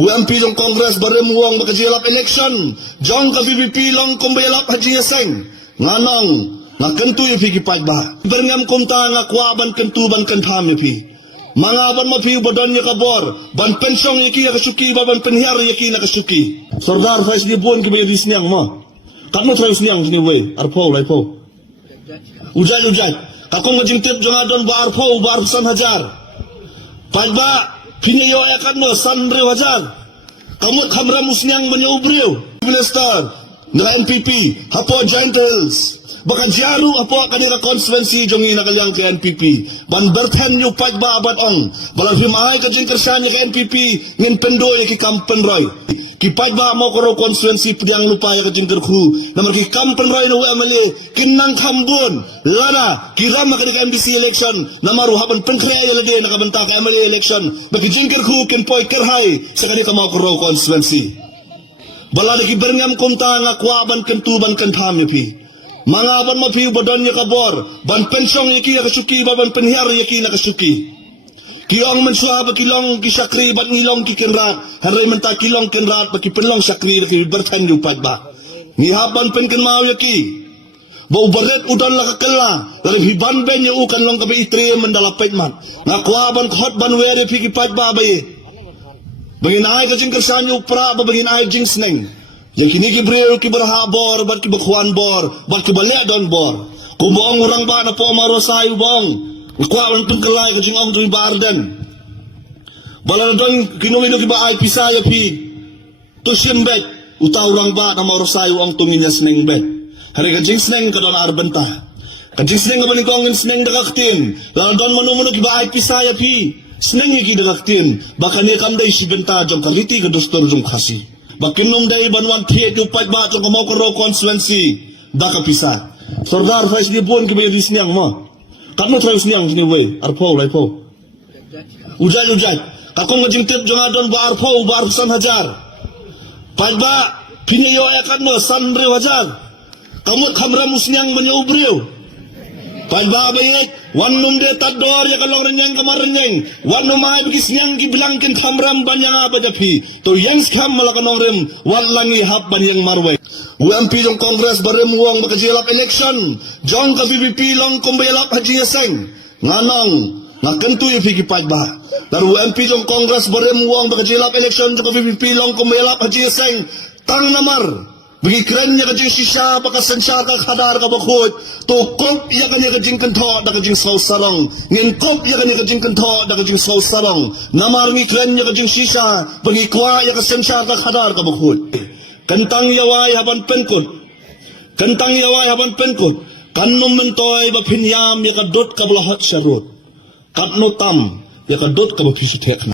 UMP trong Congress barem uang makajelap election. Jong ka VVP long kumbayalap Haji Yaseng. Nganong ngakentu ya pi kipai ba. Berngam kumta ngakwaban kentuban kentam ya pi. Mangaban mapi badan ya kabor. Ban pensyong yaki ya kasuki ban penhiar yaki na kasuki. Sordar faiz di buon kibaya di siniang mo. Kakmo try siniang sini we. Arpo lai po. Ujai. Kakong ngajingtip jangadon ba arpo ba arsan hajar. Pagba piniyo akan mo sandre hajar. Kamu kamera musniang menyubriu. Minister na NPP hapo gentles. Baka jaru apo kanira konstituensi jongi nakalyang ke NPP. Ban berten yu pagba abad ong. Balang himahay ka jing kersanya ke NPP ngin pendoy ki kampen roy. Ki pagba mo koro konstituensi pediang lupa ya ka jing kerku. Namar ki kampen roy no amali kinang kambun. Lana kiram ka di MDC election. Namaru haban penkreya ya lagi nakabenta ka amali election. Baki jing kerku kin poy kerhay sa kanita mo koro konstituensi. Balada ki berngam kumta ngakwaban kentuban kentam yapi. Mangaban mapi badan ya kabor. Ban pensyong yaki ya kasuki ban penhiar yaki na kasuki. Kiong mensuha kilong ki sakri ban ngilong ki kenrat. Haray menta kilong kenrat baki penlong sakri laki bertan yupat ba. Nihaban penken mau yaki. Bau baret udan la kakela. Dari hiban ben ya ukan long kabe itri mendalapet man. Ngakwaban khot ban were pi kipat ba baye. Bagin ay ka jing kersanyo pra ba bagin ay jing sneng. Yang kini kibreo ki berha bor bat ki bakwan bor bat ki balek don bor. Kumboong orang ba na po marosayu bong. Ukwawan pengkelai ka jing ong tu barden. Balan don kinuwi no ki ba ay pisaya pi. To siembet uta orang ba na marosayu ong tungin ya sneng bet. Hari ka jing sneng ka don arbenta. Ka jing sneng ka banikongin sneng dakaktin. Lalan don manumuno ki ba ay pisaya pi. Sneng ki dakaktin. Baka ni kamday si benta jong kaliti ka dostor jong kasi. Bakinong day banwan tiye tupat ba itong kumokoro konstituensi. Daka pisa. Sordar faiz di buon kibaya di siniang mo. Kakmo try siniang sini we. Arpo lai po. Ujai. Kakong ngajingtip jangadon ba arpo ba arsan hajar. Pagba piniyo akan mo sandre hajar. Kamu kamera musniang menyubriu. Pagba bayik. Wanum de tador ya kalong renyang kamarenyang. Wanum ay bigis nyang gibilangkin kamram banyang abadapi. To yang skam malakanong rem walangi hap banyang marwe. UMP jong Congress barem uang makajelap election. Jong ka VVP long kumbayalap Haji Yaseng. Nganong ngakentu ya pigi pagba. Lalu UMP jong Congress barem uang makajelap election jong ka VVP long kumbayalap Haji Yaseng. Tang namar. Bagi kerennya kajing sisa baka sensya ka khadar ka bakut to kop ya kanya kajing kentho da kajing sau sarong ngin kop ya kanya kajing kentho da kajing sau sarong namar mi kerennya kajing sisa bagi kwa ya ka sensya ka khadar ka bakut kentang yawai haban penkut kanum mentoy ba pinyam ya ka dot ka blahat syarut katno tam ya ka dot ka bapisitek